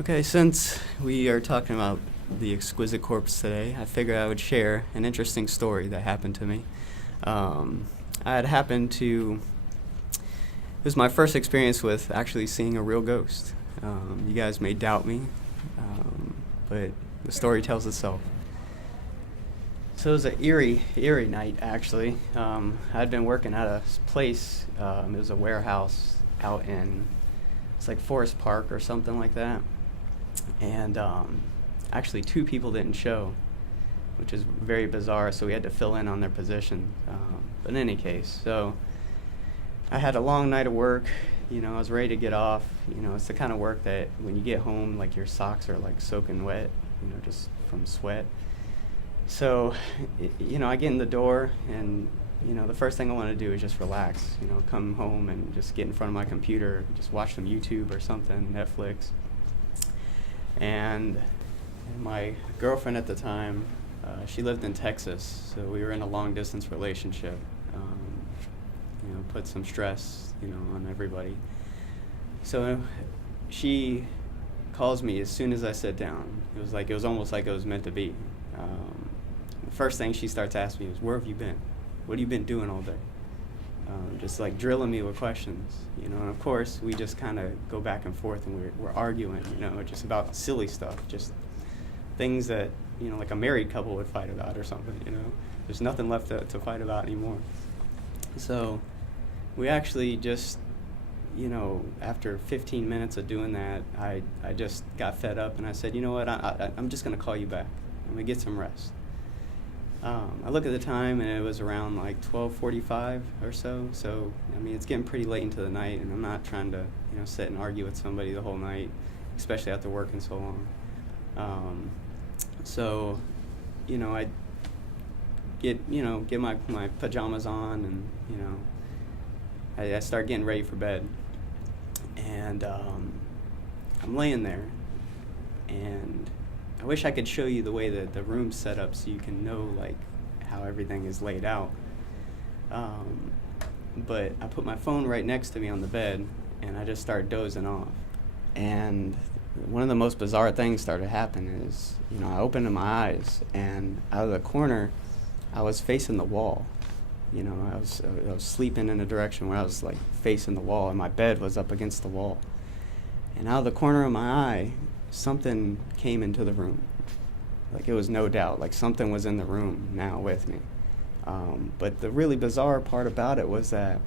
Okay, since we are talking about the exquisite corpse today, I figured I would share an interesting story that happened to me. I had happened to, it was my first experience with actually seeing a real ghost. You guys may doubt me, but the story tells itself. So it was an eerie night, actually. I'd been working at a place, it was a warehouse out in, it's like Forest Park or something like that. And actually, two people didn't show, which is very bizarre, so we had to fill in on their position. But in any case, so I had a long night of work. I was ready to get off. It's the kind of work that when you get home, like your socks are like soaking wet, just from sweat. So, I get in the door, and the first thing I want to do is just relax. Come home and just get in front of my computer, just watch some YouTube or something, Netflix. And my girlfriend at the time, she lived in Texas, so we were in a long-distance relationship. Put some stress, on everybody. So she calls me as soon as I sit down. It was almost like it was meant to be. The first thing she starts asking me is, "Where have you been? What have you been doing all day?" Just like drilling me with questions, and of course we just kind of go back and forth, and we're arguing, just about silly stuff, just things that, like a married couple would fight about or something, There's nothing left to fight about anymore. So we actually just, after 15 minutes of doing that, I just got fed up, and I said, you know what, I'm just going to call you back. I'm going to get some rest. I look at the time, and it was around like 12:45 or so. So, it's getting pretty late into the night, and I'm not trying to, sit and argue with somebody the whole night, especially after working so long. So, I get my pajamas on, and, I start getting ready for bed. And I'm laying there, and I wish I could show you the way that the room's set up so you can know, like, how everything is laid out. But I put my phone right next to me on the bed, and I just start dozing off. And one of the most bizarre things started happening is, I opened my eyes, and out of the corner, I was facing the wall. I was sleeping in a direction where I was, like, facing the wall, and my bed was up against the wall. And out of the corner of my eye, something came into the room. Like, it was no doubt, like something was in the room now with me. But the really bizarre part about it was that,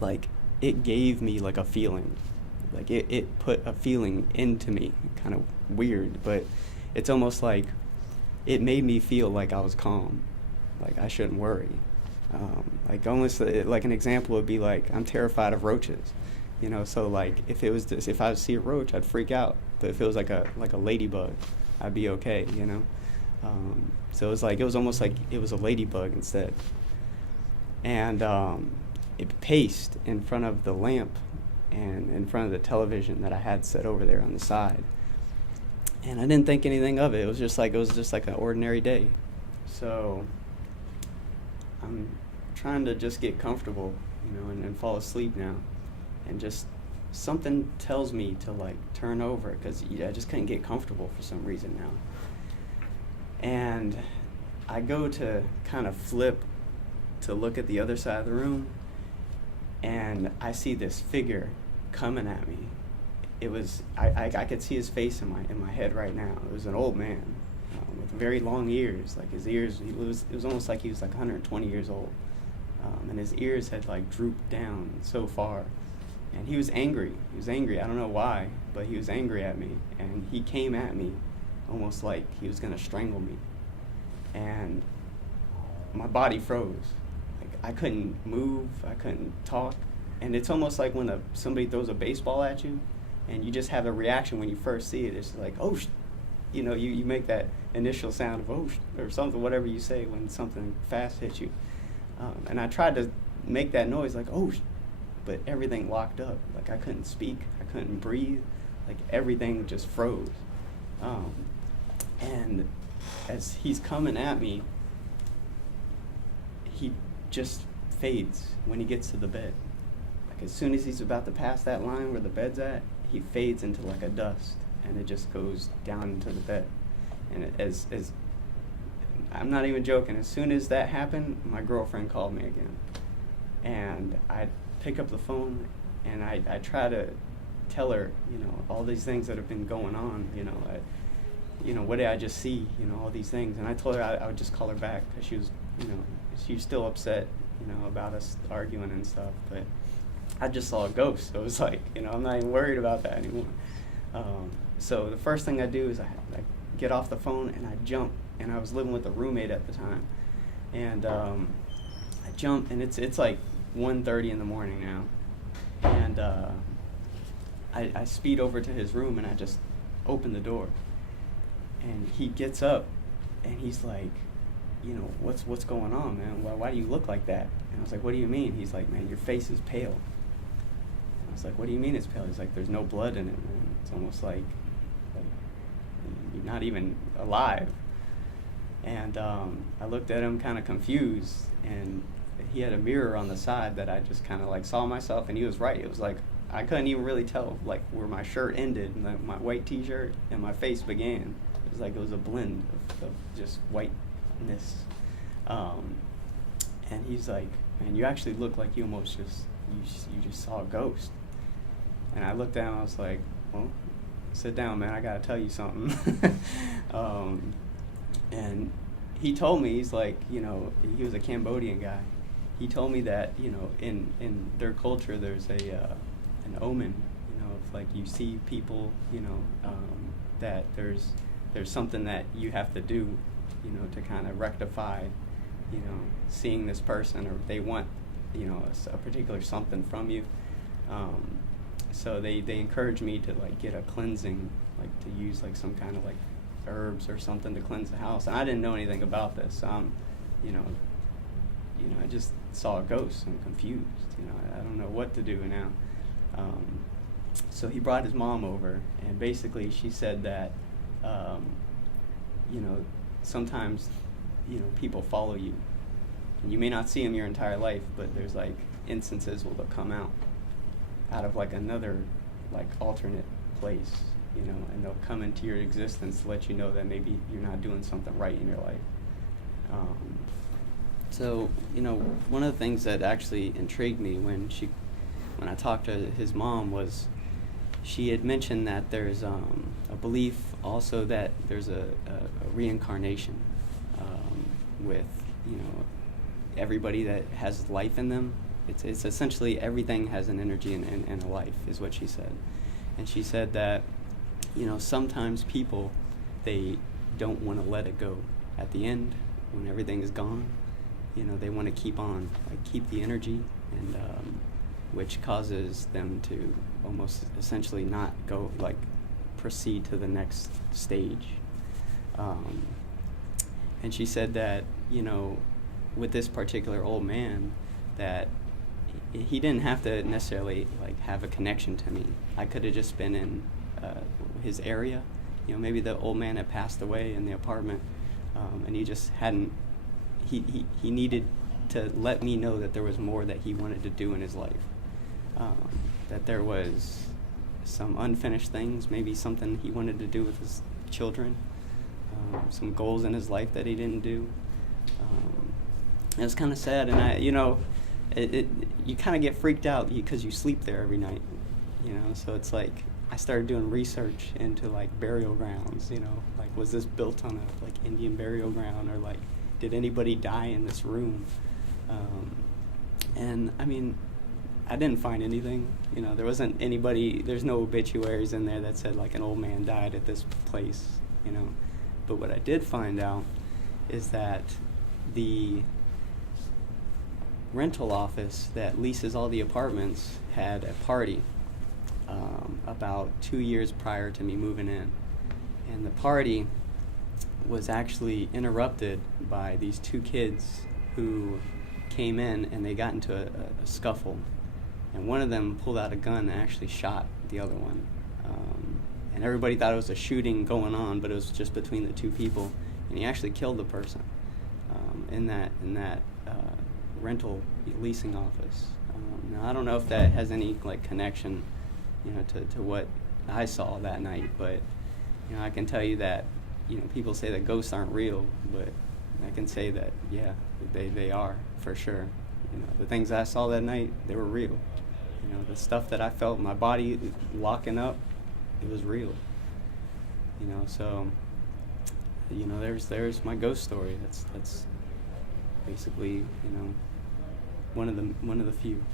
like, it gave me like a feeling. Like, it put a feeling into me, kind of weird, but it's almost like it made me feel like I was calm, like I shouldn't worry. Like, almost like an example would be like, I'm terrified of roaches. So like if I would see a roach, I'd freak out. But if it was like a ladybug, I'd be okay. So it was almost like it was a ladybug instead. And it paced in front of the lamp and in front of the television that I had set over there on the side. And I didn't think anything of it. It was just like an ordinary day. So I'm trying to just get comfortable, and fall asleep now. And just something tells me to, like, turn over, because I just couldn't get comfortable for some reason now. And I go to kind of flip to look at the other side of the room, and I see this figure coming at me. It was I could see his face in my head right now. It was an old man with very long ears. Like, his ears, it was almost like he was like 120 years old, and his ears had, like, drooped down so far. And he was angry. I don't know why, but he was angry at me. And he came at me almost like he was going to strangle me. And my body froze. Like, I couldn't move. I couldn't talk. And it's almost like when somebody throws a baseball at you, and you just have a reaction when you first see it. It's like, oh, you make that initial sound of, oh, or something, whatever you say when something fast hits you. And I tried to make that noise like, oh, but everything locked up. Like, I couldn't speak, I couldn't breathe, like everything just froze. And as he's coming at me, he just fades when he gets to the bed. Like, as soon as he's about to pass that line where the bed's at, he fades into like a dust, and it just goes down into the bed. And as I'm not even joking, as soon as that happened, my girlfriend called me again. And I pick up the phone, and I try to tell her, all these things that have been going on, what did I just see, all these things. And I told her I would just call her back, because she was still upset, about us arguing and stuff. But I just saw a ghost, so it was like, I'm not even worried about that anymore. So the first thing I do is I get off the phone and I jump, and I was living with a roommate at the time. And I jump, and it's like 1:30 in the morning now. And I speed over to his room, and I just open the door. And he gets up, and he's like, what's going on, man? Why do you look like that? And I was like, what do you mean? He's like, man, your face is pale. And I was like, what do you mean it's pale? He's like, there's no blood in it, man. It's almost like you're not even alive. And I looked at him kind of confused, and he had a mirror on the side that I just kind of saw myself, and he was right. It was like I couldn't even really tell where my shirt ended and my white t-shirt and my face began. It was like it was a blend of just whiteness. And he's like, man, you actually look like you almost you just saw a ghost. And I looked down, I was like, well, sit down, man, I gotta tell you something. And he told me, he's like, he was a Cambodian guy. He told me that, in their culture there's an omen, if you see people, that there's something that you have to do, to kind of rectify, seeing this person, or they want, a particular something from you. So they encouraged me to get a cleansing, to use some kind of herbs or something to cleanse the house. And I didn't know anything about this. I just saw a ghost. I'm confused. I don't know what to do now. So he brought his mom over, and basically she said that, sometimes, people follow you. And you may not see them your entire life, but there's instances where they'll come out of another alternate place, and they'll come into your existence to let you know that maybe you're not doing something right in your life. So one of the things that actually intrigued me when I talked to his mom was she had mentioned that there's a belief also that there's a reincarnation with everybody that has life in them. It's essentially everything has an energy and a life, is what she said. And she said that sometimes people, they don't want to let it go at the end when everything is gone. They want to keep on, keep the energy, and which causes them to almost essentially not go, proceed to the next stage. And she said that, with this particular old man, that he didn't have to necessarily have a connection to me. I could have just been in his area. Maybe the old man had passed away in the apartment, and he just hadn't. He needed to let me know that there was more that he wanted to do in his life. That there was some unfinished things, maybe something he wanted to do with his children, some goals in his life that he didn't do. It was kind of sad, and you kind of get freaked out because you sleep there every night, so it's I started doing research into burial grounds, was this built on a Indian burial ground, or did anybody die in this room? And I mean, I didn't find anything, there wasn't anybody, there's no obituaries in there that said an old man died at this place, but what I did find out is that the rental office that leases all the apartments had a party about 2 years prior to me moving in. And the party was actually interrupted by these two kids who came in, and they got into a scuffle. And one of them pulled out a gun and actually shot the other one. And everybody thought it was a shooting going on, but it was just between the two people. And he actually killed the person in that rental leasing office. Now I don't know if that has any connection, to what I saw that night. But I can tell you that people say that ghosts aren't real, but I can say that yeah, they are for sure. The things I saw that night, they were real. The stuff that I felt my body locking up, it was real. So there's my ghost story. That's basically one of the few.